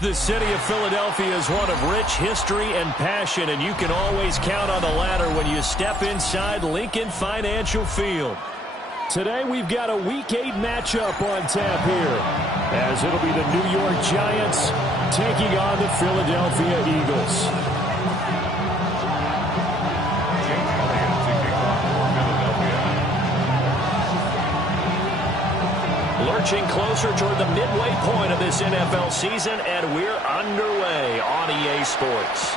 The city of Philadelphia is one of rich history and passion, and you can always count on the latter when you step inside Lincoln Financial Field. Today we've got a Week 8 matchup on tap here, as it'll be the New York Giants taking on the Philadelphia Eagles. Lurching closer toward the midway point of this NFL season, and we're underway on EA Sports.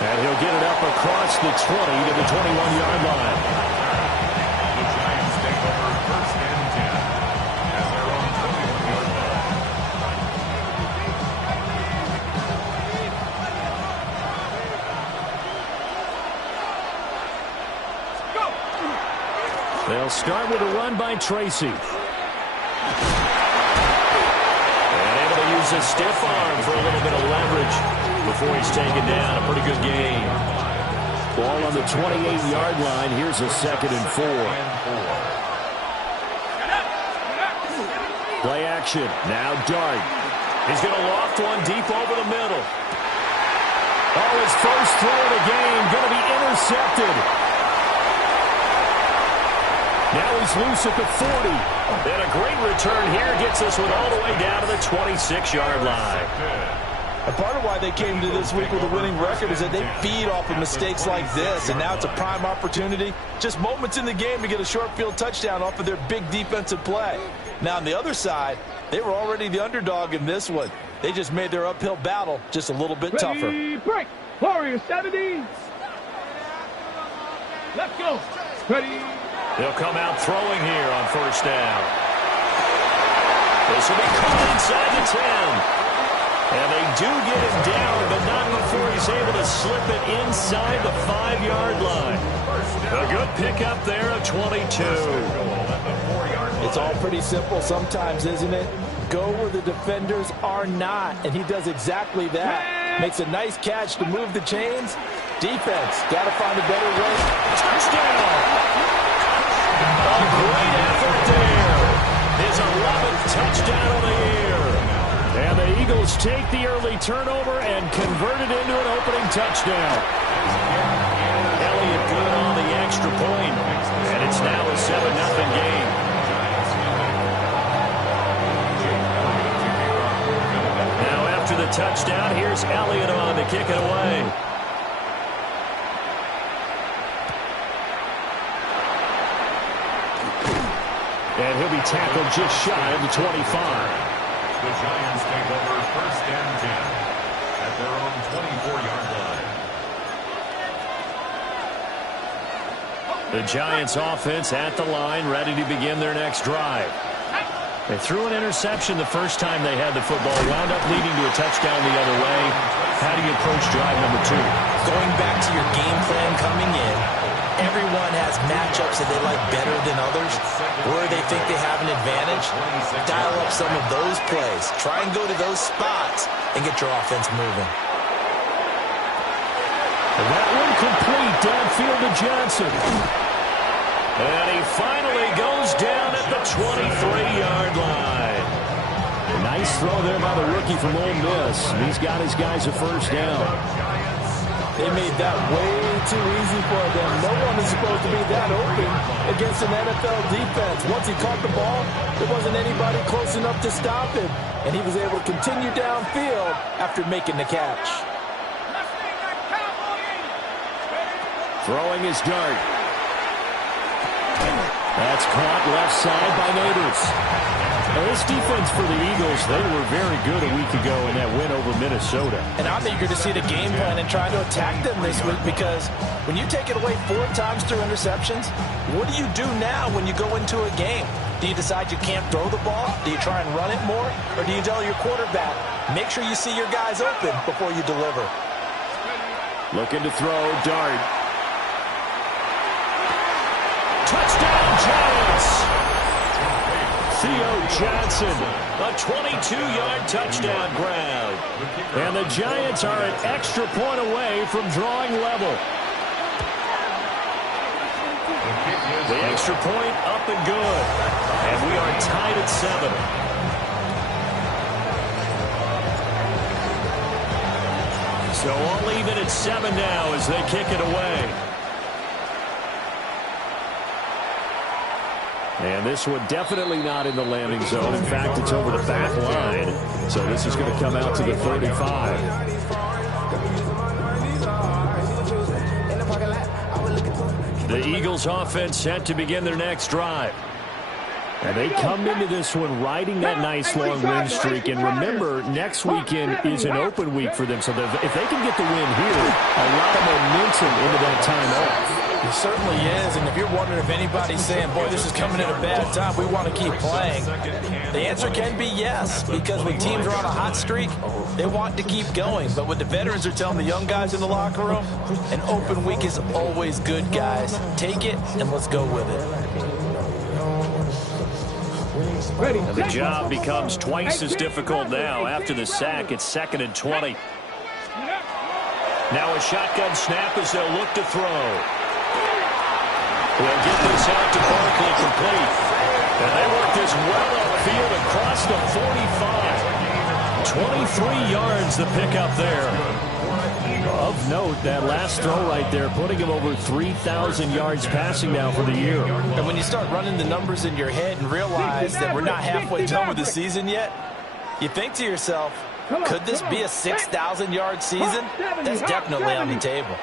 And he'll get it up across the 20 to the 21-yard line. The Giants take over 1st and 10 at their own 21-yard line. They'll start with a run by Tracy. And able to use a stiff arm for a little bit of leverage before he's taken down. A pretty good game. Ball on the 28-yard line. Here's a 2nd and 4. Play action. Now Dart. He's going to loft one deep over the middle. Oh, his first throw of the game going to be intercepted. Now he's loose at the 40. And a great return here gets us with all the way down to the 26-yard line. And part of why they came to this week with a winning record is that they feed off of mistakes like this, and now it's a prime opportunity. Just moments in the game to get a short field touchdown off of their big defensive play. Now on the other side, they were already the underdog in this one. They just made their uphill battle just a little bit tougher. Break. Warrior 70. Let's go. Ready. They'll come out throwing here on 1st down. This will be caught inside the 10. And they do get him down, but not before he's able to slip it inside the 5-yard line. A good pickup there of 22. It's all pretty simple sometimes, isn't it? Go where the defenders are not, and he does exactly that. Makes a nice catch to move the chains. Defense, got to find a better way. Touchdown! A great effort there. His 11th touchdown of the year. And the Eagles take the early turnover and convert it into an opening touchdown. Elliott good on the extra point, and it's now a 7-0 game. Now after the touchdown, here's Elliott on to kick it away. And he'll be tackled just shy of the 25. The Giants take over 1st and 10 at their own 24-yard line. The Giants offense at the line, ready to begin their next drive. They threw an interception the first time they had the football, wound up leading to a touchdown the other way. How do you approach drive number 2? Going back to your game plan coming in, everyone has matchups that they like better than others, where they think they have an advantage. Dial up some of those plays. Try and go to those spots and get your offense moving. And that one complete downfield to Johnson. And he finally goes down at the 23-yard line. A nice throw there by the rookie from Ole Miss. He's got his guys a 1st down. They made that way too easy for them. No one is supposed to be that open against an NFL defense. Once he caught the ball, there wasn't anybody close enough to stop him. And he was able to continue downfield after making the catch. Throwing his dart. That's caught left side by Neighbors. Now, this defense for the Eagles, they were very good a week ago in that win over Minnesota. And I'm eager to see the game plan and try to attack them this week, because when you take it away 4 times through interceptions, what do you do now when you go into a game? Do you decide you can't throw the ball? Do you try and run it more? Or do you tell your quarterback, make sure you see your guys open before you deliver? Looking to throw, dart. Touchdown, Giants! Theo Johnson, a 22-yard touchdown grab. And the Giants are an extra point away from drawing level. The kicker The extra point up and good. And we are tied at 7. So all even at 7 now as they kick it away. And this one definitely not in the landing zone. In fact, it's over the back line. So this is going to come out to the 35. The Eagles offense set to begin their next drive. And they come into this one riding that nice long win streak. And remember, next weekend is an open week for them. So if they can get the win here, a lot of momentum into that time off. It certainly is, and if you're wondering if anybody's saying, boy, this is coming at a bad time, we want to keep playing, the answer can be yes, because when teams are on a hot streak, they want to keep going. But what the veterans are telling the young guys in the locker room, an open week is always good, guys. Take it, and let's go with it. And the job becomes twice as difficult now. After the sack, it's 2nd and 20. Now a shotgun snap as they'll look to throw. They'll get this out to Barkley complete. And they work this well upfield across the 45. 23 yards the pickup there. Of note, that last throw right there, putting him over 3,000 yards passing now for the year. And when you start running the numbers in your head and realize that we're not halfway done with the season yet, you think to yourself, could this be a 6,000-yard season? That's definitely on the table.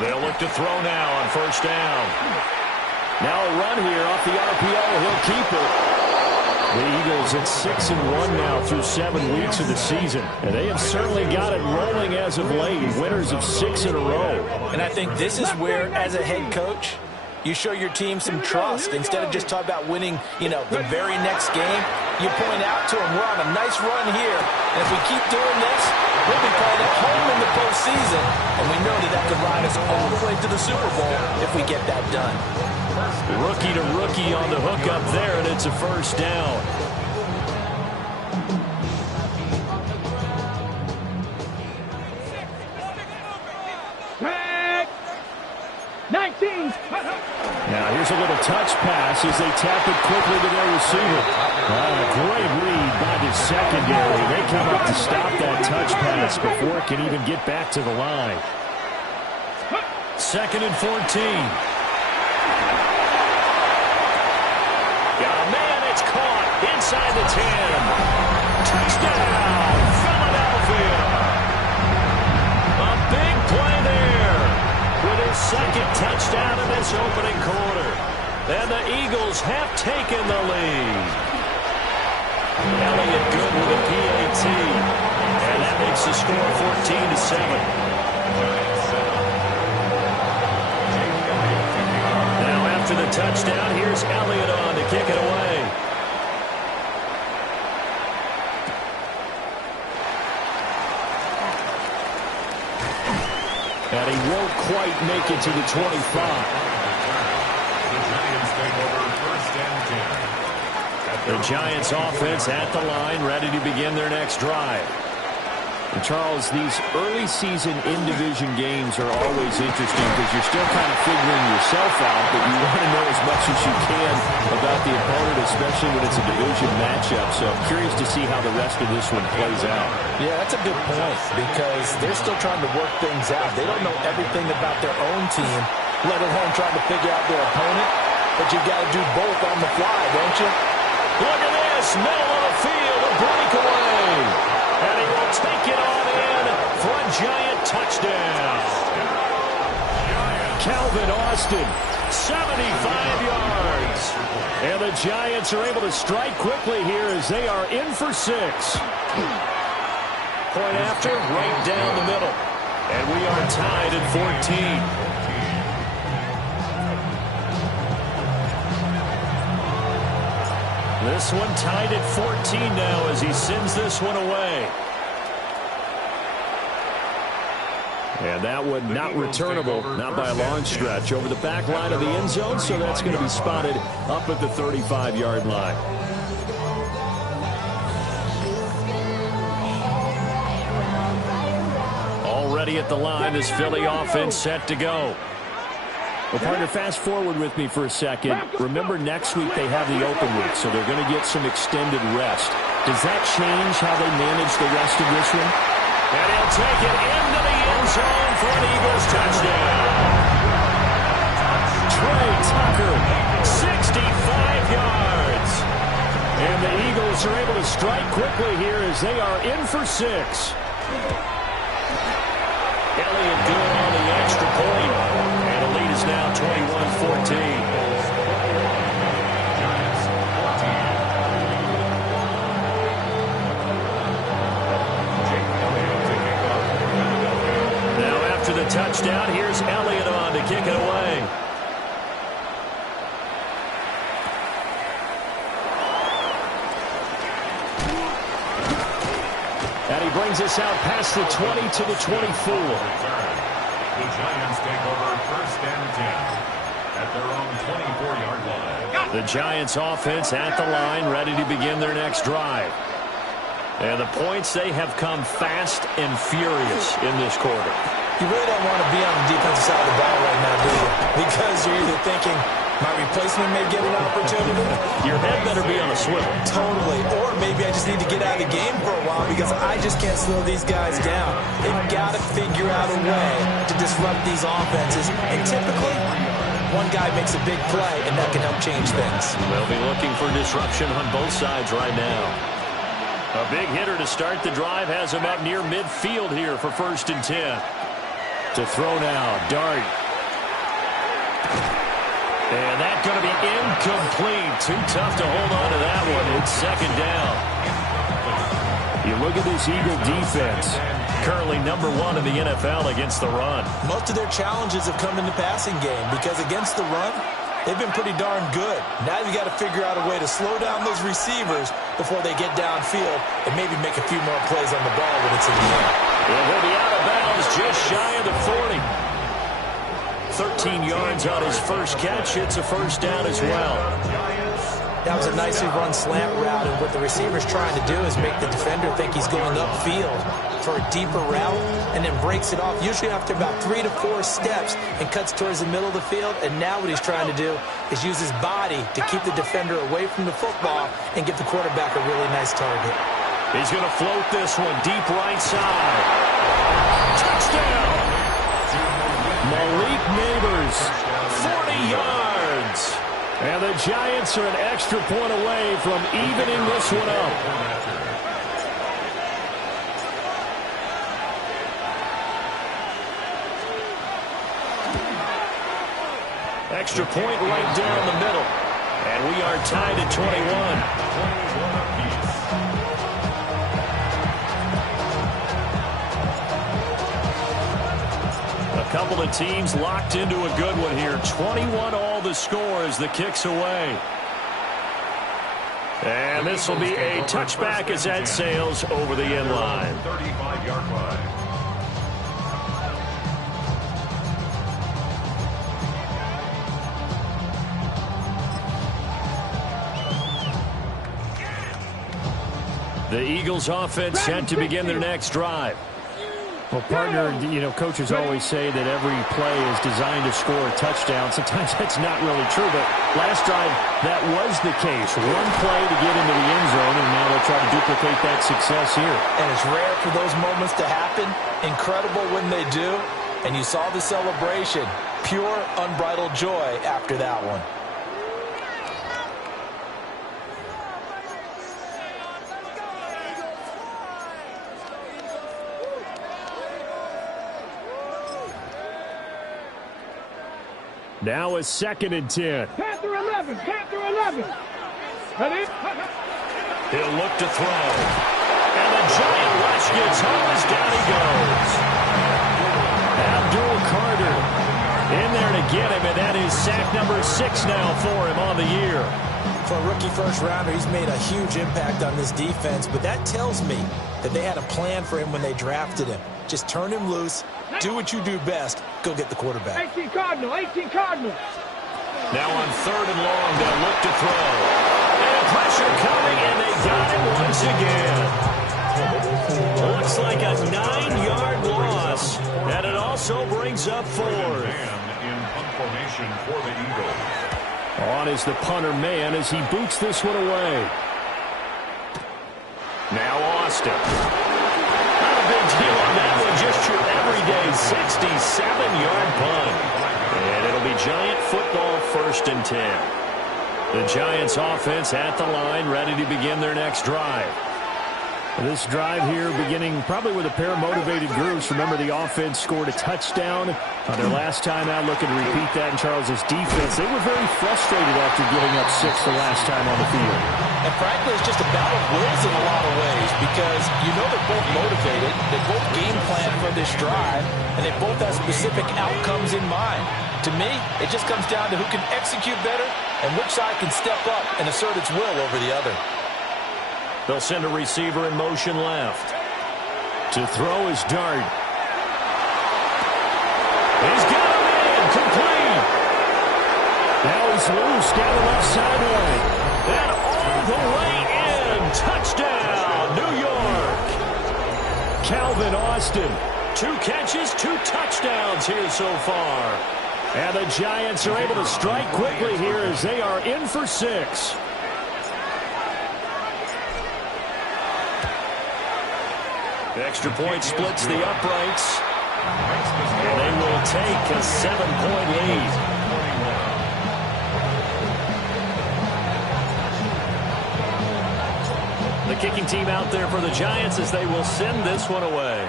They'll look to throw now on 1st down. Now a run here off the RPO. He'll keep it. The Eagles at 6-1 now through 7 weeks of the season. And they have certainly got it rolling as of late. Winners of 6 in a row. And I think this is where, as a head coach, you show your team some trust. Instead of just talking about winning, the very next game, you point out to them, we're on a nice run here. And if we keep doing this, we'll be playing at home in the postseason. And we know that could ride us all the way to the Super Bowl if we get that done. Rookie to rookie on the hook up there, and it's a 1st down. Tag 19. Now here's a little touch pass as they tap it quickly to their receiver. Great read by the secondary. They come up to stop that touch pass before it can even get back to the line. 2nd and 14. Inside the 10. Touchdown, Philadelphia. A big play there with his 2nd touchdown in this opening quarter. And the Eagles have taken the lead. Elliott good with a PAT. And that makes the score 14-7. Now after the touchdown, here's Elliott on to kick it away. And he won't quite make it to the 25. The Giants take over 1st and 10. The Giants offense at the line, ready to begin their next drive. And Charles, these early season in-division games are always interesting because you're still kind of figuring yourself out, but you want to know as much as you can about the opponent, especially when it's a division matchup. So I'm curious to see how the rest of this one plays out. Yeah, that's a good point because they're still trying to work things out. They don't know everything about their own team, let alone trying to figure out their opponent. But you've got to do both on the fly, don't you? Look at this, middle of the field, a breakaway. And he will take it on in for a Giant touchdown. Calvin Austin, 75 yards. And the Giants are able to strike quickly here as they are in for 6. Point after, right down the middle. And we are tied at 14. This one tied at 14 now as he sends this one away. And that one not returnable, not by a long stretch, over the back line of the end zone, so that's going to be spotted up at the 35-yard line. Already at the line, this Philly offense set to go. Well, partner, fast forward with me for a second. Remember, next week they have the open week, so they're going to get some extended rest. Does that change how they manage the rest of this one? And he'll take it into the end zone for an Eagles touchdown. Trey Tucker, 65 yards. And the Eagles are able to strike quickly here as they are in for 6. Elliott good on the extra point. And the lead is now 21-14. The touchdown. Here's Elliott on to kick it away. And he brings us out past the 20 to the 24. The Giants take over 1st and 10 at their own 24-yard line. The Giants offense at the line, ready to begin their next drive. And the points, they have come fast and furious in this quarter. You really don't want to be on the defensive side of the ball right now, do you? Because you're either thinking, my replacement may get an opportunity. Your head better be on a swivel. Totally. Or maybe I just need to get out of the game for a while because I just can't slow these guys down. They've got to figure out a way to disrupt these offenses. And typically, one guy makes a big play, and that can help change things. They'll be looking for disruption on both sides right now. A big hitter to start the drive has him up near midfield here for 1st and 10. To throw now, Dart. And that's going to be incomplete. Too tough to hold on to that one. It's 2nd down. You look at this Eagle defense. Currently number 1 in the NFL against the run. Most of their challenges have come in the passing game because against the run, they've been pretty darn good. Now you've got to figure out a way to slow down those receivers before they get downfield and maybe make a few more plays on the ball when it's in the air. And he'll be out of bounds just shy of the 40. 13 yards on his first catch. It's a 1st down as well. That was a nicely run slant route, and what the receiver's trying to do is make the defender think he's going upfield for a deeper route and then breaks it off, usually after about 3 to 4 steps, and cuts towards the middle of the field. And now what he's trying to do is use his body to keep the defender away from the football and give the quarterback a really nice target. He's going to float this one deep right side. Touchdown! Malik Neighbors, 40 yards. And the Giants are an extra point away from evening this one up. Extra point right down the middle. And we are tied at 21. A couple of teams locked into a good one here. 21 all the score as the kick's away. And this will be a touchback as that sails over the end line. 35-yard line. The Eagles offense set to begin their next drive. Well, partner, you know, coaches always say that every play is designed to score a touchdown. Sometimes that's not really true, but last drive, that was the case. One play to get into the end zone, and now they'll try to duplicate that success here. And it's rare for those moments to happen. Incredible when they do. And you saw the celebration. Pure, unbridled joy after that one. Now a 2nd and 10. Panther 11. Panther 11. Ready? He'll look to throw. And the giant rush gets home as down he goes. Abdul Carter in there to get him, and that is sack number 6 now for him on the year. For a rookie first-rounder, he's made a huge impact on this defense, but that tells me that they had a plan for him when they drafted him. Just turn him loose, do what you do best, go get the quarterback. 18 Cardinal, 18 Cardinal. Now on 3rd and long, they'll look to throw. And pressure coming, and they got him once again. Looks like a 9-yard loss, and it also brings up 4th. formation for the Eagles. On is the punter man as he boots this one away. Now Austin. Not a big deal on that one. Just your everyday 67-yard punt. And it'll be Giant football 1st and 10. The Giants offense at the line, ready to begin their next drive. This drive here beginning probably with a pair of motivated groups. Remember, the offense scored a touchdown on their last time out. Looking to repeat that in Charles's defense. They were very frustrated after giving up 6 the last time on the field. And frankly, it's just a battle of wills in a lot of ways because you know they're both motivated. They both game plan for this drive, and they both have specific outcomes in mind. To me, it just comes down to who can execute better and which side can step up and assert its will over the other. They'll send a receiver in motion left. To throw is Dart. He's got him in. Complete. Now he's loose down the left sideline. And all the way in. Touchdown, New York. Calvin Austin. 2 catches, 2 touchdowns here so far. And the Giants are able to strike quickly here as they are in for 6. The extra point splits the uprights. And they will take a 7-point lead. The kicking team out there for the Giants as they will send this one away.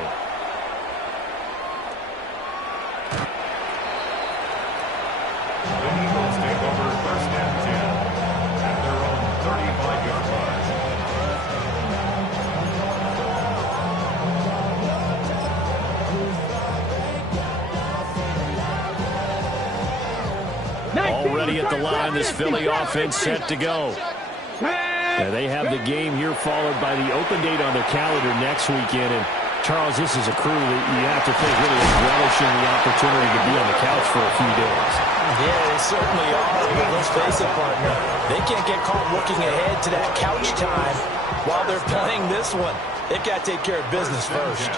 The Eagles take over 1st and 10 at their own 35-yard line. Already at the line, this Philly offense set to go. And they have the game here followed by the open date on their calendar next weekend. And Charles, this is a crew that you have to think really is relishing the opportunity to be on the couch for a few days. Yeah, they certainly are. But let's face it, partner, they can't get caught looking ahead to that couch time while they're playing this one. They've got to take care of business first.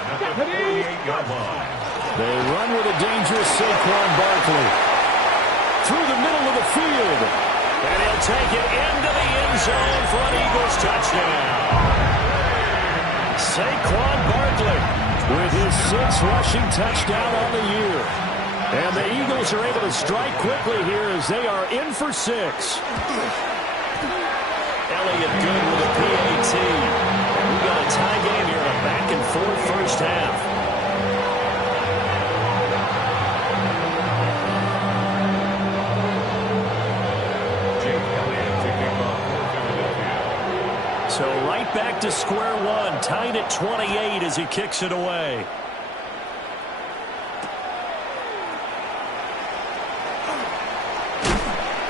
They run with a dangerous Saquon Barkley. Through the middle of the field. And he'll take it into the end zone for an Eagles touchdown. Saquon Barkley with his 6th rushing touchdown on the year. And the Eagles are able to strike quickly here as they are in for 6. Elliott good with a PAT. And we've got a tie game here in a back-and-forth first half. So right back to square one, tied at 28 as he kicks it away.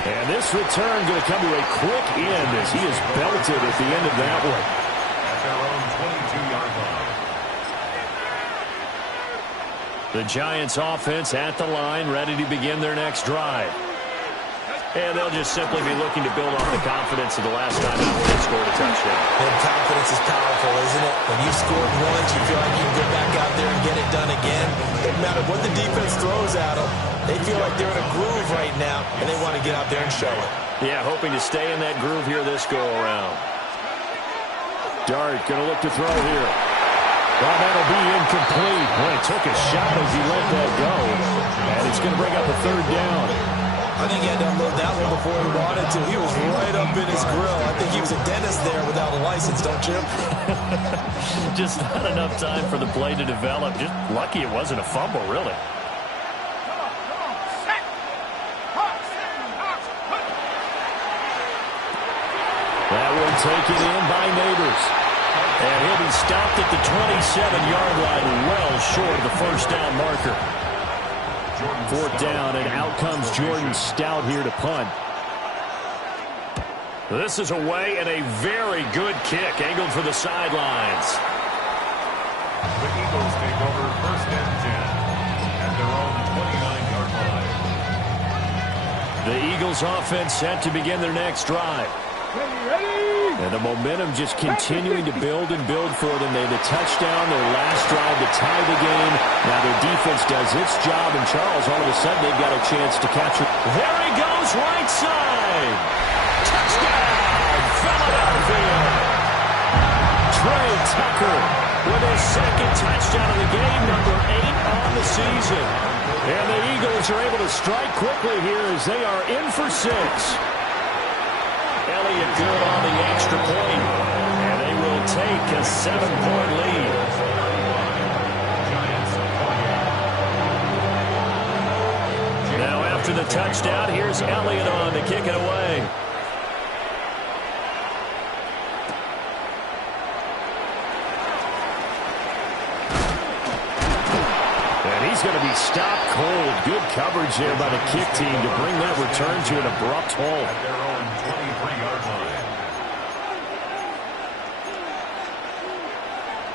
And this return going to come to a quick end as he is belted at the end of that one. At their own 22-yard line. The Giants offense at the line, ready to begin their next drive. And they'll just simply be looking to build off the confidence of the last time out when they scored a touchdown. And confidence is powerful, isn't it? When you've scored once, you feel like you can go back out there and get it done again. No matter what the defense throws at them, they feel like they're in a groove right now, and they want to get out there and show it. Yeah, hoping to stay in that groove here this go-around. Dart going to look to throw here. Well, that'll be incomplete. Boy, took a shot as he let that go. And it's going to bring up a 3rd down. I think he had to unload that one before he wanted to. He was right up in his grill. I think he was a dentist there without a license, don't you? Just not enough time for the play to develop. Just lucky it wasn't a fumble, really. That will take it in by Neighbors. And he'll be stopped at the 27-yard line, well short of the 1st down marker. 4th down, and out comes Jordan Stout here to punt. This is away, and a very good kick, angled for the sidelines. The Eagles take over 1st and 10 at their own 29-yard line. The Eagles offense set to begin their next drive. And the momentum just continuing to build and build for them. They had the touchdown, their last drive to tie the game. Now their defense does its job, and Charles, all of a sudden, they've got a chance to catch it. There he goes, right side. Touchdown, Philadelphia. Trey Tucker with his second touchdown of the game, number 8 on the season. And the Eagles are able to strike quickly here as they are in for 6. Elliott good on the extra point, and they will take a 7-point lead. Now after the touchdown, here's Elliott on to kick it away. And he's going to be stopped cold. Good coverage there by the kick team to bring that return to an abrupt halt. At their own 23-yard line.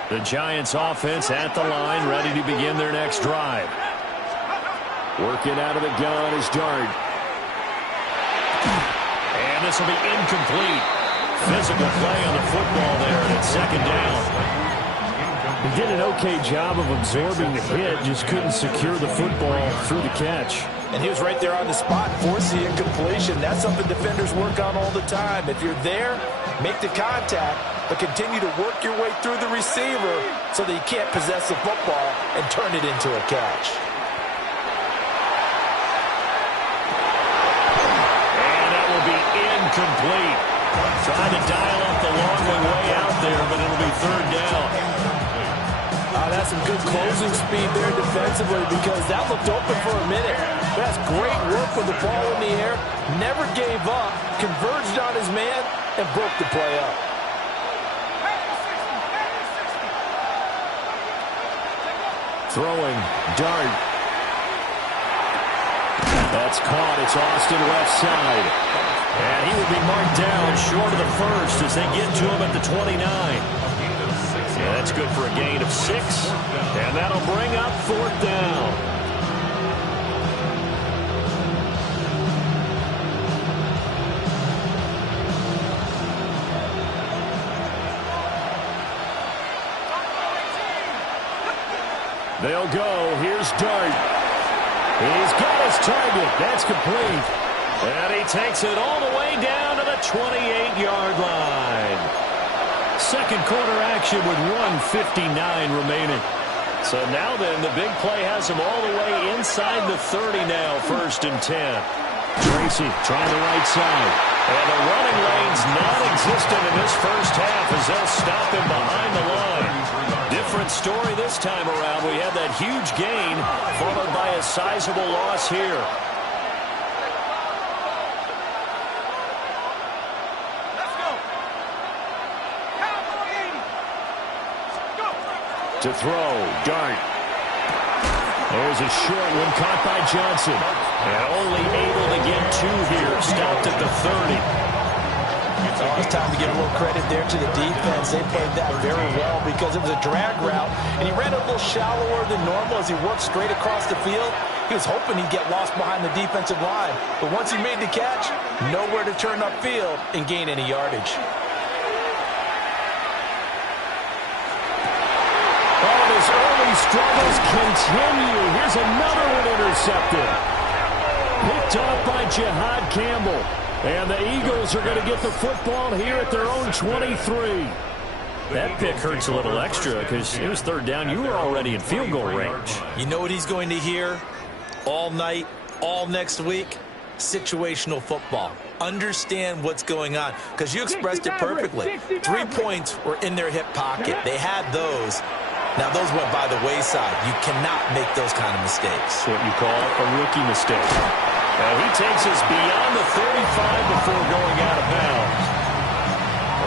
The Giants offense at the line, ready to begin their next drive. Working out of the gun is Dart. And this will be incomplete. Physical play on the football there, and it's second down. He did an okay job of absorbing the hit, just couldn't secure the football through the catch. And he was right there on the spot, forcing the incompletion. That's something defenders work on all the time. If you're there, make the contact, but continue to work your way through the receiver so that you can't possess the football and turn it into a catch. And that will be incomplete. Trying to dial up the long way out there, but it'll be third down. That's some good closing speed there defensively, because that looked open for a minute. That's great work with the ball in the air. Never gave up, converged on his man, and broke the play up. Throwing, Dart. That's caught. It's Austin left side. And he will be marked down short of the first as they get to him at the 29. Yeah, that's good for a gain of 6. And that'll bring up fourth down. They'll go. Here's Dart. He's got his target. That's complete. And he takes it all the way down to the 28-yard line. Second quarter action with 1:59 remaining. So now then, the big play has him all the way inside the 30 now, 1st and 10. Tracy trying the right side. And the running lane's non-existent in this first half as they'll stop him behind the line. Different story this time around. We had that huge gain followed by a sizable loss here. To throw, Dart. There's a short one caught by Johnson. And only able to get 2 here. Stopped at the 30. Oh, it's time to give a little credit there to the defense. They played that very well because it was a drag route. And he ran a little shallower than normal as he worked straight across the field. He was hoping he'd get lost behind the defensive line. But once he made the catch, nowhere to turn upfield and gain any yardage. His early struggles continue. Here's another one intercepted. Picked up by Jihad Campbell. And the Eagles are going to get the football here at their own 23. That pick hurts a little extra because it was third down. You were already in field goal range. You know what he's going to hear all night, all next week? Situational football. Understand what's going on, because you expressed it perfectly. 3 points were in their hip pocket. They had those. Now, those went by the wayside. You cannot make those kind of mistakes. What you call a rookie mistake. He takes us beyond the 35 before going out of bounds.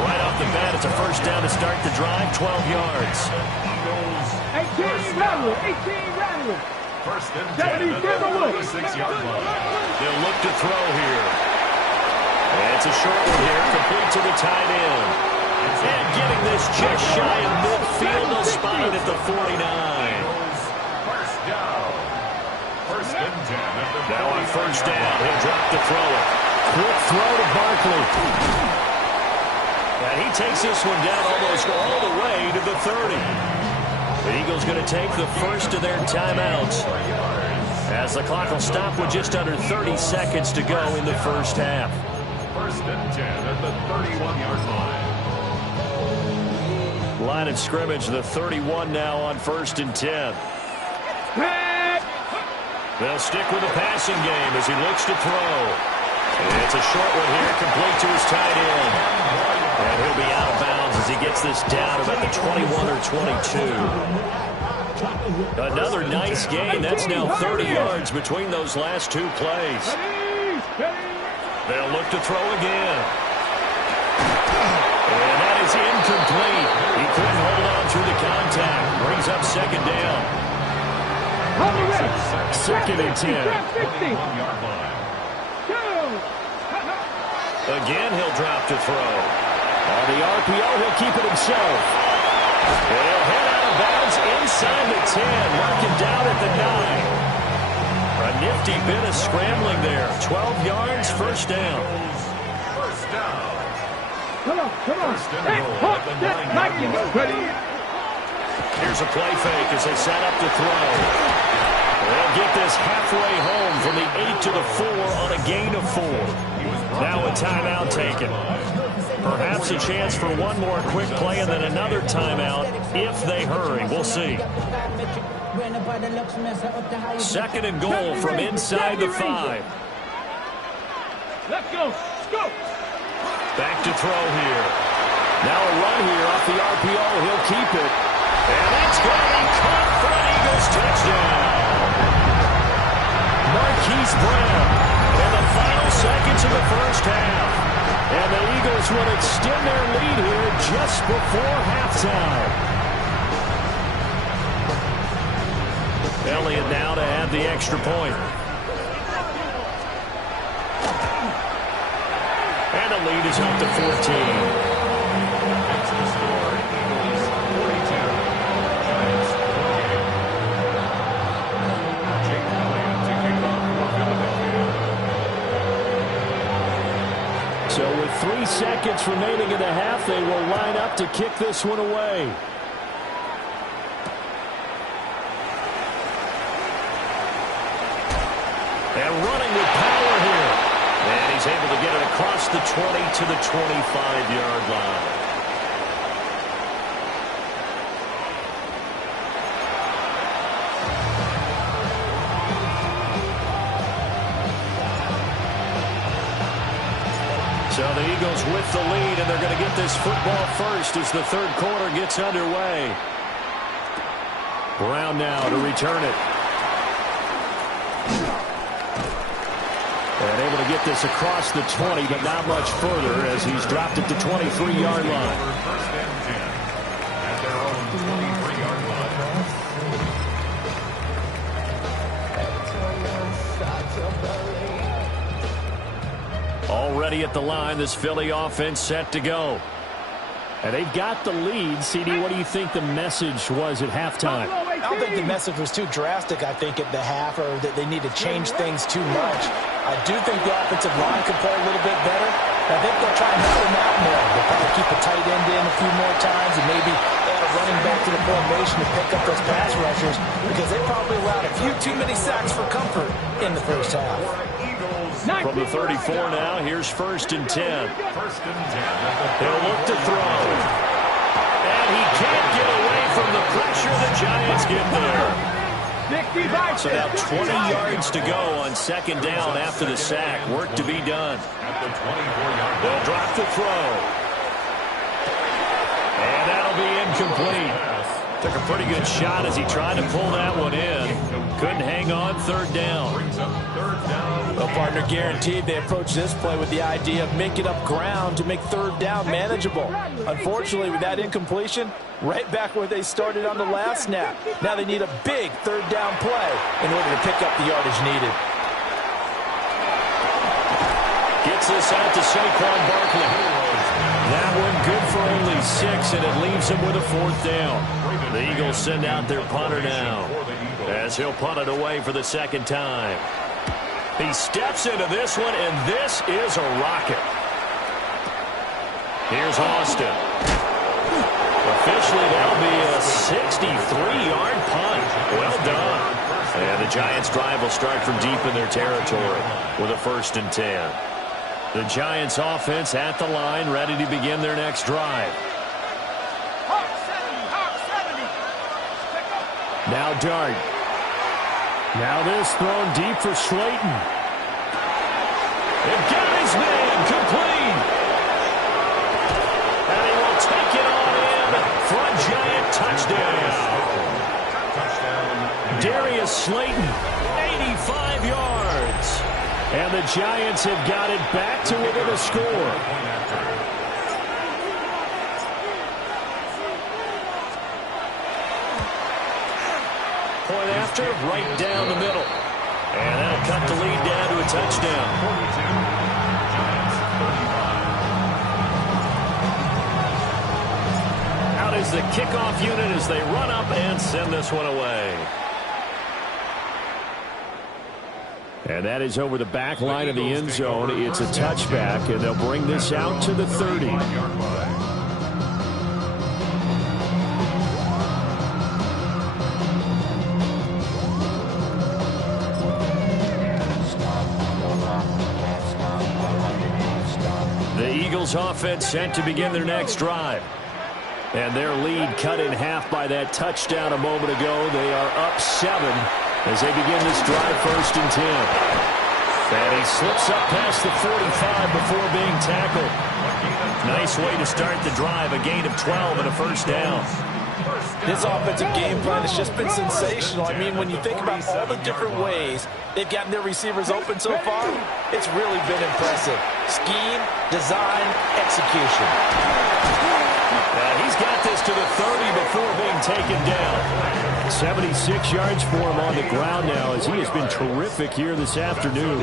Right off the bat, it's a first down to start the drive, 12 yards. 18 Rattler, 18 Rattler. First and 10 at the 36-yard line. They'll look to throw here. And it's a short one here, complete to the tight end. And getting this just shy of midfield, a spot at the 49. First down. First and 10 at the Now on first down, he'll drop to throw it. Quick throw to Barkley. And he takes this one down almost all the way to the 30. The Eagles going to take the first of their timeouts as the clock will stop with just under 30 seconds to go in the first half. First and 10 at the 31-yard line. Line of scrimmage, the 31 now on first and 10. They'll stick with the passing game as he looks to throw. It's a short one here, complete to his tight end. And he'll be out of bounds as he gets this down about the 21 or 22. Another nice gain. That's now 30 yards between those last two plays. They'll look to throw again. And that is incomplete. He couldn't hold on through the contact. Brings up second down. Second and 10. Again, he'll drop to throw. On the RPO, he'll keep it himself. And he'll head out of bounds inside the 10. Marking down at the 9. A nifty bit of scrambling there. 12 yards, first down. First down. Come on. Hey, hold that, Mikey. Here's a play fake as they set up to throw. They'll get this halfway home from the 8 to the 4 on a gain of 4. Now a timeout taken. Perhaps a chance for one more quick play and then another timeout if they hurry. We'll see. Second and goal from inside the 5. Let's go. Back to throw here. Now a run here off the RPO. He'll keep it. And that's going to be caught for an Eagles touchdown. Marquise Brown in the final seconds of the first half. And the Eagles will extend their lead here just before halftime. Elliott now to add the extra point. And the lead is up to 14. So with 3 seconds remaining in the half, they will line up to kick this one away. And running with power here. And he's able to get it across the 20 to the 25-yard line. So the Eagles with the lead, and they're going to get this football first as the third quarter gets underway. Brown now to return it. And able to get this across the 20, but not much further as he's dropped it to 23-yard line. First and 10 at their own 23-yard line. Already at the line, this Philly offense set to go. And they've got the lead. CD, what do you think the message was at halftime? I don't think the message was too drastic, I think, at the half, or that they need to change things too much. I do think the offensive line could play a little bit better. I think they'll try and help them out more. They'll probably keep a tight end in a few more times and maybe add a running back to the formation to pick up those pass rushers because they probably allowed a few too many sacks for comfort in the first half. From the 34 now, here's first and 10. First and 10. He'll look to throw. And he can't get away from the pressure. The Giants get there. So now 20 yards to go on second down after the sack. Work to be done. At the 24-yard They'll drop the throw. And that'll be incomplete. Took a pretty good shot as he tried to pull that one in. Couldn't hang on, third down. brings up third down. Well, partner, guaranteed they approach this play with the idea of making up ground to make third down manageable. Unfortunately, with that incompletion, right back where they started on the last snap. Now they need a big third down play in order to pick up the yardage needed. Gets this out to Saquon Barkley. That one good for only 6, and it leaves him with a fourth down. The Eagles send out their punter now as he'll punt it away for the second time. He steps into this one, and this is a rocket. Here's Austin. Officially, that'll be a 63-yard punt. Well done. And the Giants' drive will start from deep in their territory with a 1st and 10. The Giants' offense at the line, ready to begin their next drive. Now Dart. Now this thrown deep for Slayton. It got his man complete. And he will take it on in for a Giant touchdown. Darius Slayton, 85 yards. And the Giants have got it back to within a score. Point after, right down the middle. And that'll cut the lead down to a touchdown. Out is the kickoff unit as they run up and send this one away. And that is over the back line of the end zone. It's a touchback, and they'll bring this out to the 30. The Eagles offense sent to begin their next drive. And their lead cut in half by that touchdown a moment ago. They are up 7. As they begin this drive, 1st and 10. And he slips up past the 45 before being tackled. Nice way to start the drive. A gain of 12 and a 1st down. This offensive game plan has just been sensational. I mean, when you think about all the different ways they've gotten their receivers open so far, it's really been impressive. Scheme, design, execution. He's got this to the 30 before being taken down. 76 yards for him on the ground now as he has been terrific here this afternoon.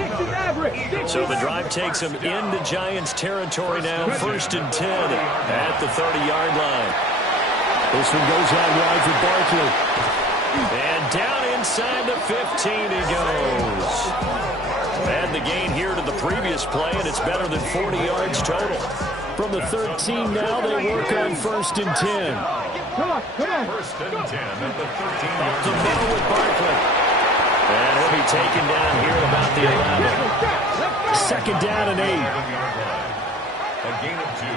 So the drive takes him into Giants territory now. 1st and 10 at the 30-yard line. This one goes out wide for Barkley. And down inside the 15 he goes. Add the gain here to the previous play, and it's better than 40 yards total. From the 13 now, they work on 1st and 10. Come on. 1st and 10 at the 13. Up the middle with Barkley. And he'll be taken down here at about the 11. 2nd down and 8. A gain of 2.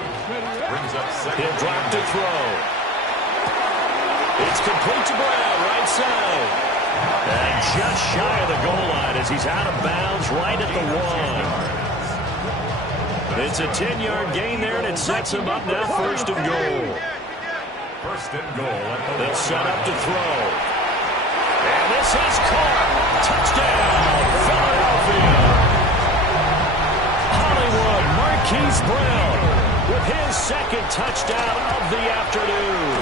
Brings up 2nd. He'll drop to throw. It's complete to Brown, right side. And just shy of the goal line as he's out of bounds right at the 1. It's a 10-yard gain there, and it sets him up now 1st and goal. 1st and goal. They'll set up to throw. And this is caught. Touchdown, Philadelphia. Hollywood Marquise Brown with his 2nd touchdown of the afternoon.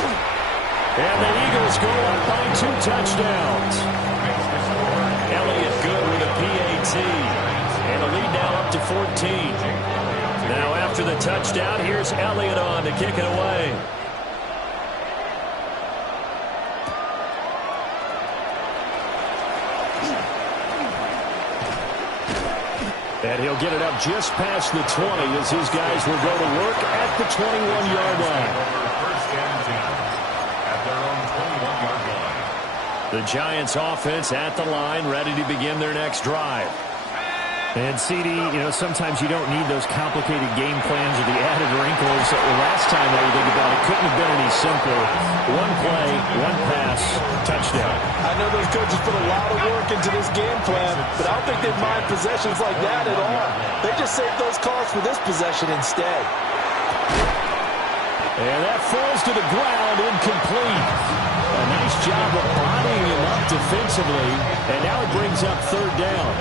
And the Eagles go up by 2 touchdowns. Elliott good with a PAT. And the lead now up to 14. Now after the touchdown, here's Elliott on to kick it away. And he'll get it up just past the 20 as his guys will go to work at the 21-yard line. 1st and 10 at their own 21-yard line. The Giants offense at the line, ready to begin their next drive. And CD, sometimes you don't need those complicated game plans or the added wrinkles. Last time that you think about it, couldn't have been any simpler. 1 play, 1 pass, touchdown. I know those coaches put a lot of work into this game plan, but I don't think they'd mind possessions like that at all. They just saved those calls for this possession instead. And that falls to the ground, incomplete. A nice job of bodying him up defensively, and now it brings up 3rd down.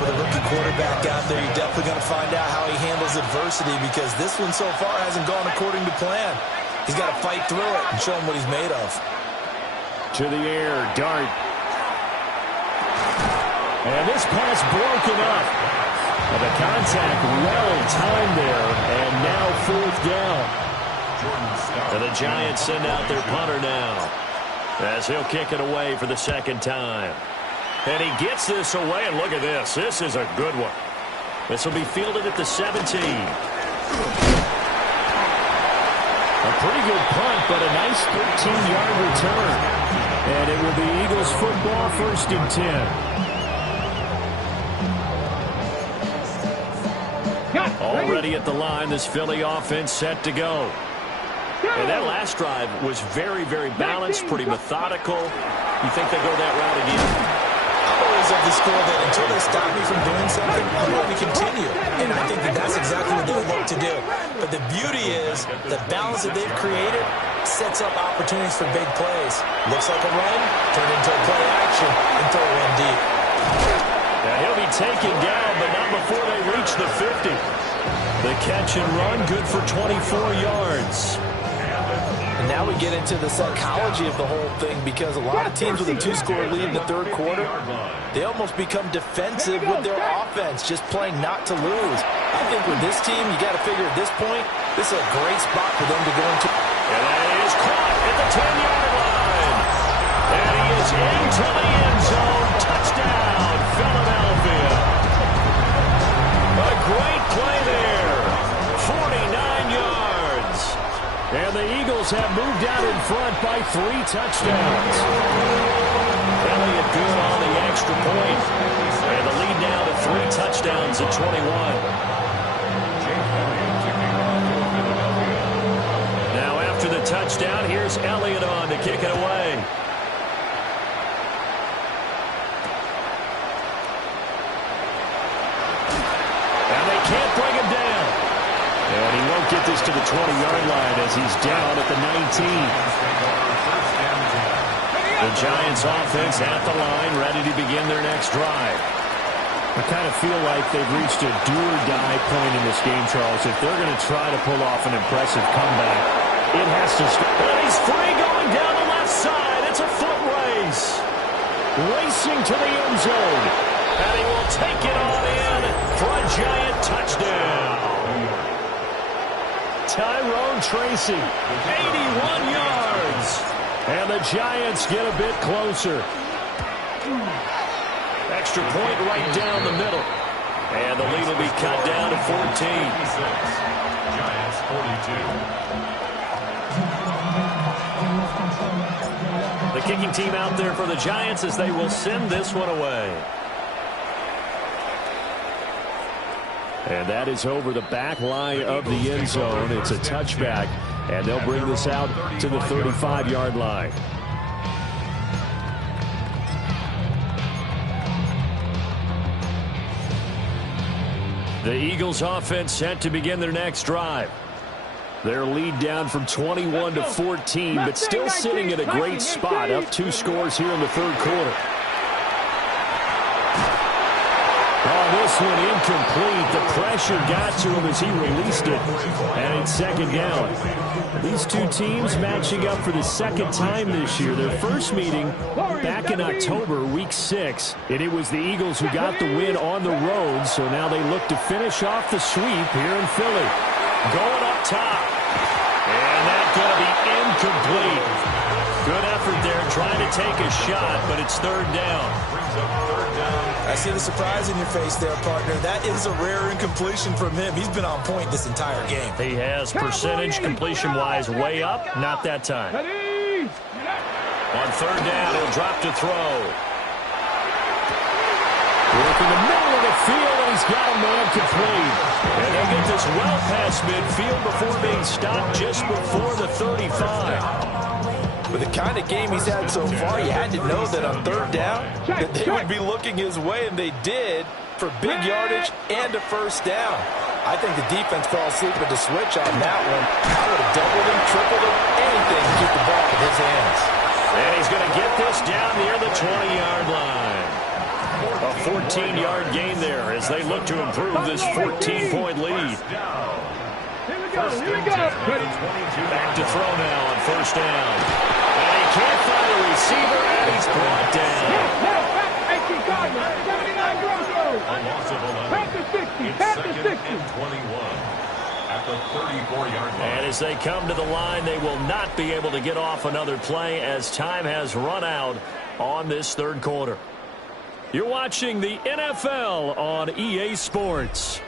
With a rookie quarterback out there, you're definitely going to find out how he handles adversity because this one so far hasn't gone according to plan. He's got to fight through it and show him what he's made of. To the air, Dart. And this pass broken up. And the contact well timed there, and now 4th down. And the Giants send out their punter now as he'll kick it away for the 2nd time. And he gets this away, and look at this. This is a good one. This will be fielded at the 17. A pretty good punt, but a nice 13-yard return. And it will be Eagles football, 1st and 10. Already at the line, this Philly offense set to go. And that last drive was very, very balanced, pretty methodical. You think they go that route again? I'm always of the school that until they stop me from doing something, I'm going to continue. And I think that that's exactly what they look to do. But the beauty is the balance that they've created sets up opportunities for big plays. Looks like a run, turn into a play action, and throw one deep. Now he'll be taken down, but not before they reach the 50. The catch and run, good for 24 yards. And now we get into the psychology of the whole thing, because a lot of teams with a 2-score lead in the 3rd quarter, they almost become defensive with their offense, just playing not to lose. I think with this team, you got to figure at this point, this is a great spot for them to go into. And that is caught at the 10-yard line. And he is into the end zone. Touchdown, Philadelphia. A great play there. 49 yards. And the Eagles have moved out in front by 3 touchdowns. Elliott good on the extra point. And the lead now to 3 touchdowns at 21. Now after the touchdown, here's Elliott on to kick it away. And they can't bring him down. And he won't get this to the 20-yard line as he's down at the 19. The Giants offense at the line, ready to begin their next drive. I kind of feel like they've reached a do-or-die point in this game, Charles. If they're going to try to pull off an impressive comeback, it has to start. And he's free going down the left side. It's a foot race. Racing to the end zone. And he will take it on in for a Giant touchdown. Tyrone Tracy, 81 yards. And the Giants get a bit closer. Extra point right down the middle. And the lead will be cut down to 14. Giants 42. The kicking team out there for the Giants as they will send this one away. And that is over the back line of the end zone. It's a touchback, and they'll bring this out to the 35-yard line. The Eagles offense set to begin their next drive. Their lead down from 21 to 14, but still sitting at a great spot, up 2 scores here in the 3rd quarter. Oh, this one incomplete. The pressure got to him as he released it, and it's 2nd down. These two teams matching up for the 2nd time this year. Their first meeting back in October, week 6, and it was the Eagles who got the win on the road, so now they look to finish off the sweep here in Philly. Going up top, and that's going to be incomplete. Good effort there trying to take a shot, but it's 3rd down. I see the surprise in your face there, partner. That is a rare incompletion from him. He's been on point this entire game. He has percentage completion-wise way up. Not that time. On 3rd down, he'll drop to throw. Work in the middle of the field, and he's got a man complete. And they'll get this well past midfield before being stopped just before the 35. With the kind of game he's had so far, you had to know that on 3rd down that they would be looking his way, and they did, for big yardage and a 1st down. I think the defense fell asleep with the switch on that one. I would have doubled him, tripled him, anything to keep the ball in his hands. And he's going to get this down near the 20-yard line. A 14-yard gain there as they look to improve this 14-point lead. Here we go. Back to throw now on 1st down. And he can't find a receiver, and he's brought down. A loss of 11. It's 2nd and 21 at the 34-yard line. And as they come to the line, they will not be able to get off another play as time has run out on this 3rd quarter. You're watching the NFL on EA Sports.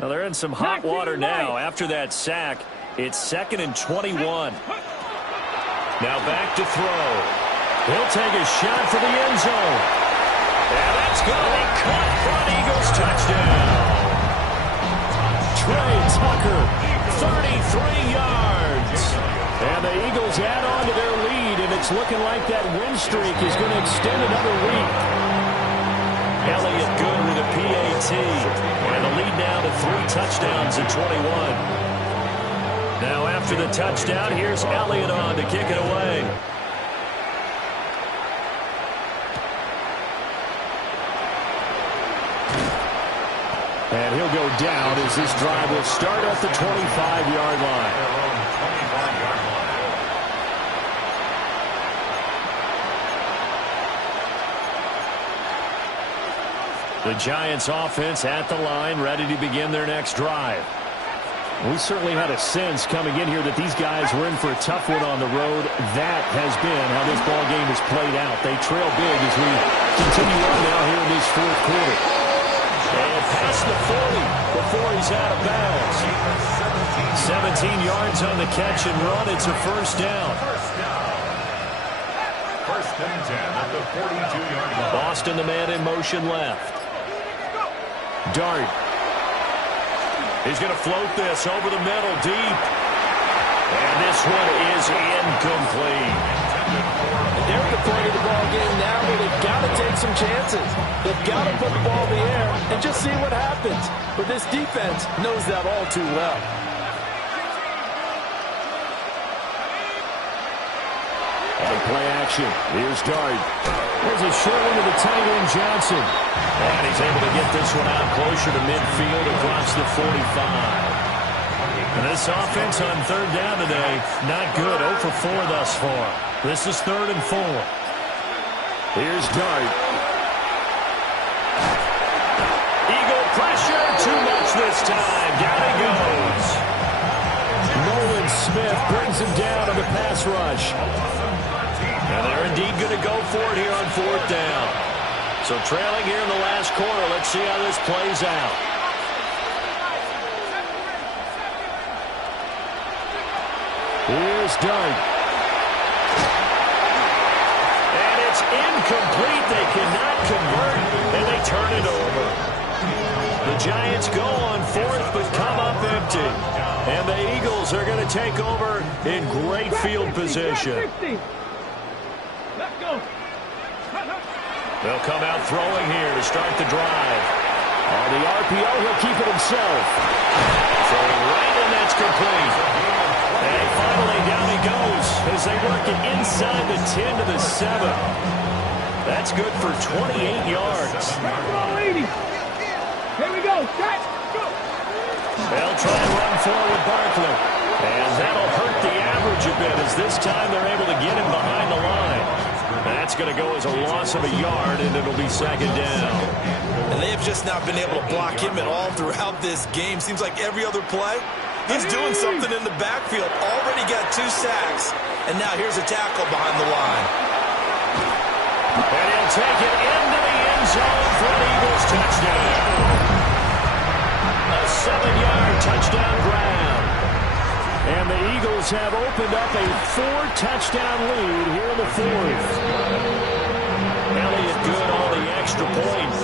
Well, they're in some hot water now. After that sack, it's 2nd and 21. Now back to throw. He'll take a shot for the end zone. And that's going to be caught front. Eagles touchdown. Trey Tucker, 33 yards. And the Eagles add on to their lead, and it's looking like that win streak is going to extend another week. Elliott good with a PAT. And the lead now to 3 touchdowns in 21. Now after the touchdown, here's Elliott on to kick it away. And he'll go down as this drive will start at the 25-yard line. The Giants offense at the line, ready to begin their next drive. We certainly had a sense coming in here that these guys were in for a tough one on the road. That has been how this ball game has played out. They trail big as we continue on now here in this fourth quarter. And past the 40 before he's out of bounds. 17 yards on the catch and run. It's a first down. First and 10 at the 42-yard line. Boston, the man in motion left. Dart. He's going to float this over the middle deep. And this one is incomplete. And they're at the point of the ball game now where they've got to take some chances. They've got to put the ball in the air and just see what happens. But this defense knows that all too well. On play action, here's Dart. There's a short one to the tight end, Johnson. And he's able to get this one out closer to midfield across the 45. And this offense on third down today, not good. 0 for 4 thus far. This is 3rd and 4. Here's Dart. Eagle pressure, too much this time. Down he goes. Nolan Smith brings him down on the pass rush. And they're indeed going to go for it here on 4th down. So trailing here in the last quarter. Let's see how this plays out. Here's Dart. And it's incomplete. They cannot convert, and they turn it over. The Giants go on 4th, but come up empty. And the Eagles are going to take over in great field position. They'll come out throwing here to start the drive. On the RPO, he'll keep it himself. Throwing right, and that's complete. And finally, down he goes as they work it inside the 10 to the 7. That's good for 28 yards. Here we go. Catch. Go. They'll try and run forward Barkley. And that'll hurt the average a bit as this time they're able to get him behind the line. That's going to go as a loss of a yard, and it'll be 2nd down. And they have just not been able to block him at all throughout this game. Seems like every other play, he's doing something in the backfield. Already got 2 sacks, and now here's a tackle behind the line. And he'll take it into the end zone for an Eagles touchdown. A 7-yard touchdown grab. And the Eagles have opened up a 4-touchdown lead here in the 4th. Elliott good on the extra point.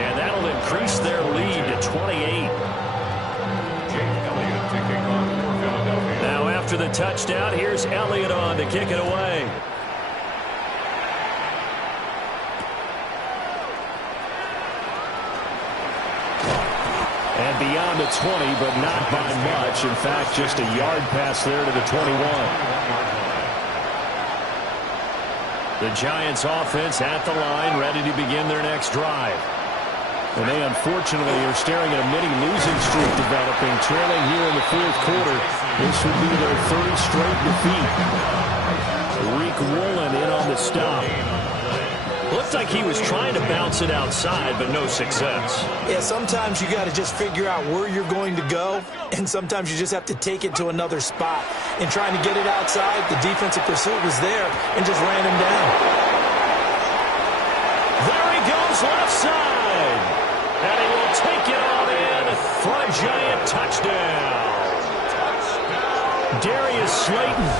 And that'll increase their lead to 28. Now after the touchdown, here's Elliott on to kick it away. And beyond the 20, but not by much. In fact, just a yard pass there to the 21. The Giants offense at the line, ready to begin their next drive. And they unfortunately are staring at a mini losing streak developing, trailing here in the 4th quarter. This would be their 3rd straight defeat. Rick Woolen in on the stop. Looked like he was trying to bounce it outside, but no success. Yeah, sometimes you got to just figure out where you're going to go, and sometimes you just have to take it to another spot. And trying to get it outside, the defensive pursuit was there and just ran him down. There he goes left side. And he will take it on in. Front Giant touchdown. Darius Slayton,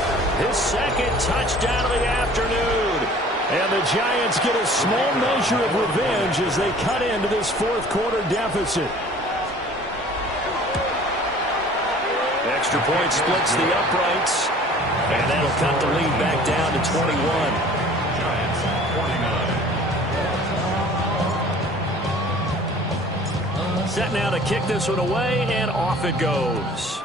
his second touchdown of the afternoon. And the Giants get a small measure of revenge as they cut into this fourth quarter deficit. Extra point splits the uprights. And that'll cut the lead back down to 21. Giants 49. Set now to kick this one away, and off it goes.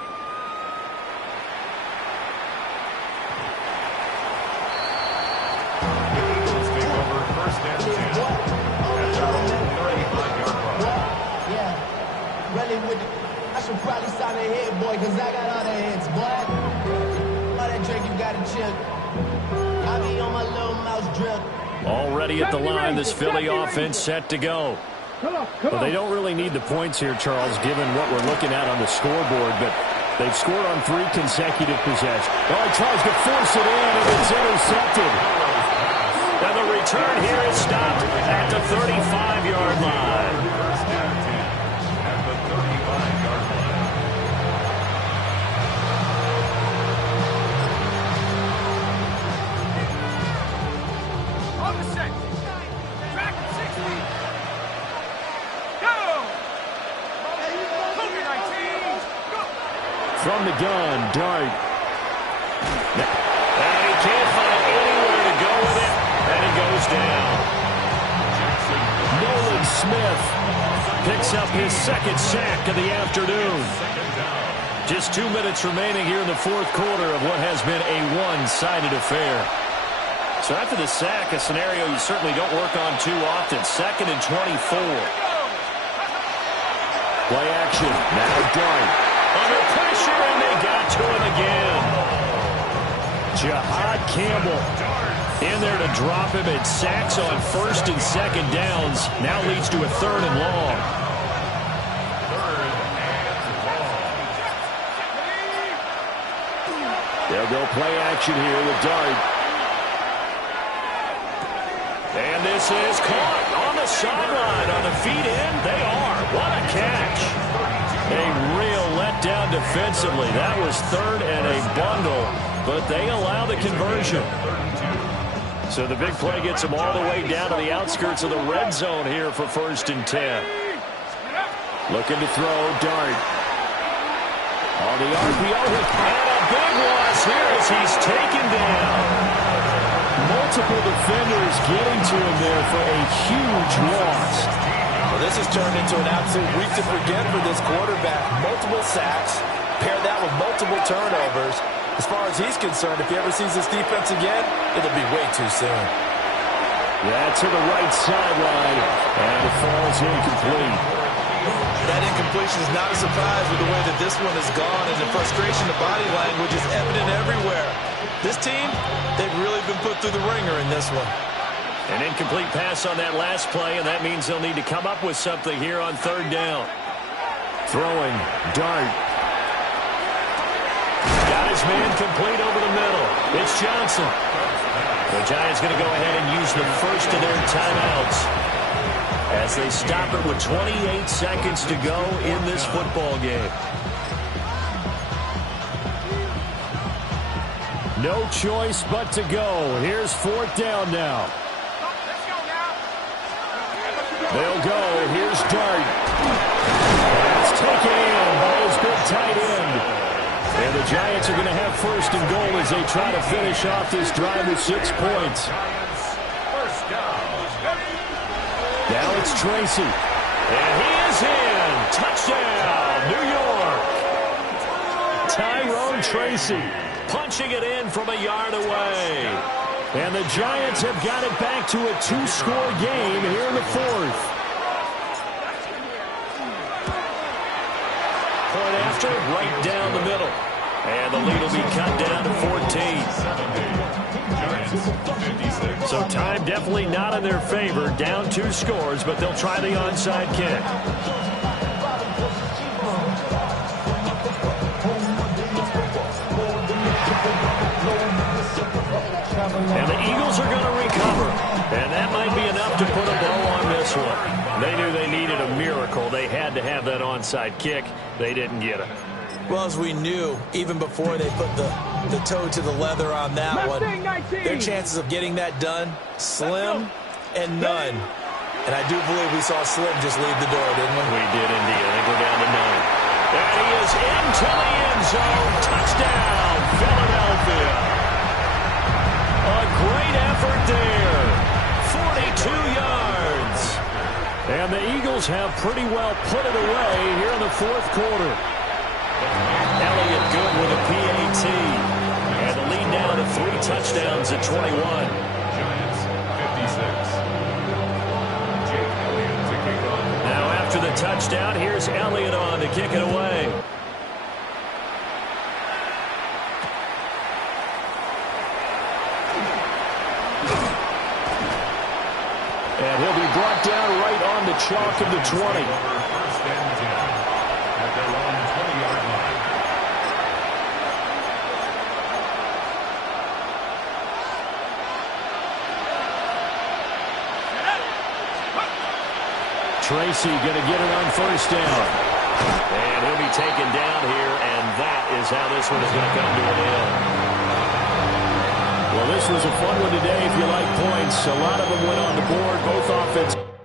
I should probably sign a head, boy, because I got all the heads, boy. All that drink you got to chill. I be on my little mouse drip. Already at the line, this Philly offense set to go. Well, they don't really need the points here, Charles, given what we're looking at on the scoreboard, but they've scored on 3 consecutive possessions. Oh, he tries to force it in, and it's intercepted. And the return here is stopped at the 35-yard line. First down 10 at the 35-yard line. On the set. Track 60. Go! Cover 19. Go! From the gun, Dart. And he can't find anywhere to go with it, and he goes down. Nolan Smith picks up his second sack of the afternoon. Just 2 minutes remaining here in the fourth quarter of what has been a one-sided affair. So after the sack, a scenario you certainly don't work on too often. 2nd and 24. Play action. Now Dart. Under pressure, and they got to him again. Jahad Campbell in there to drop him, and sacks on 1st and 2nd downs. Now leads to a 3rd and long. They'll go play action here with Dart. And this is caught on the sideline on the feet in. They are. What a catch. A real letdown defensively. That was 3rd and a bundle, but they allow the conversion. So the big play gets them all the way down to the outskirts of the red zone here for 1st and 10. Looking to throw, Dart. On the RPO hook, and a big loss here as he's taken down. Multiple defenders getting to him there for a huge loss. Well, this has turned into an absolute week to forget for this quarterback. Multiple sacks, pair that with multiple turnovers. As far as he's concerned, if he ever sees this defense again, it'll be way too soon. Yeah, to the right sideline, and it falls incomplete. That incompletion is not a surprise with the way that this one has gone, and the frustration, the body language is evident everywhere. This team, they've really been put through the ringer in this one. An incomplete pass on that last play, and that means they'll need to come up with something here on 3rd down. Throwing, Dart. Got his man complete over the middle. It's Johnson. The Giants going to go ahead and use the first of their timeouts as they stop it with 28 seconds to go in this football game. No choice but to go. Here's 4th down now. They'll go. Here's Dart. It's taken in by his big tight end. And the Giants are going to have 1st and goal as they try to finish off this drive with 6 points. Now it's Tracy. And he is in. Touchdown, New York. Tyrone Tracy punching it in from a yard away. And the Giants have got it back to a 2-score game here in the 4th. Point after, right down the middle. And the lead will be cut down to 14. So time definitely not in their favor. Down 2 scores, but they'll try the onside kick. And the Eagles are going to recover. And that might be enough to put a bow on this one. They knew they needed a miracle. They had to have that onside kick. They didn't get it. Well, as we knew, even before they put the toe to the leather on that one, their chances of getting that done, slim and none. And I do believe we saw Slim just leave the door, didn't we? We did indeed. I think we're down to none. And he is into the end zone. Touchdown, Philadelphia. A great effort there. 42 yards. And the Eagles have pretty well put it away here in the fourth quarter. Elliott good with a PAT. And the lead now to 3 touchdowns at 21. Giants 56. Jake Elliott to kick off. Now after the touchdown, here's Elliott on to kick it away. And he'll be brought down right on the chalk of the 20. First and 10 at their own 20-yard line. Tracy going to get it on first down. And he'll be taken down here, and that is how this one is going to come to an end. Well, this was a fun one today if you like points. A lot of them went on the board, both offense.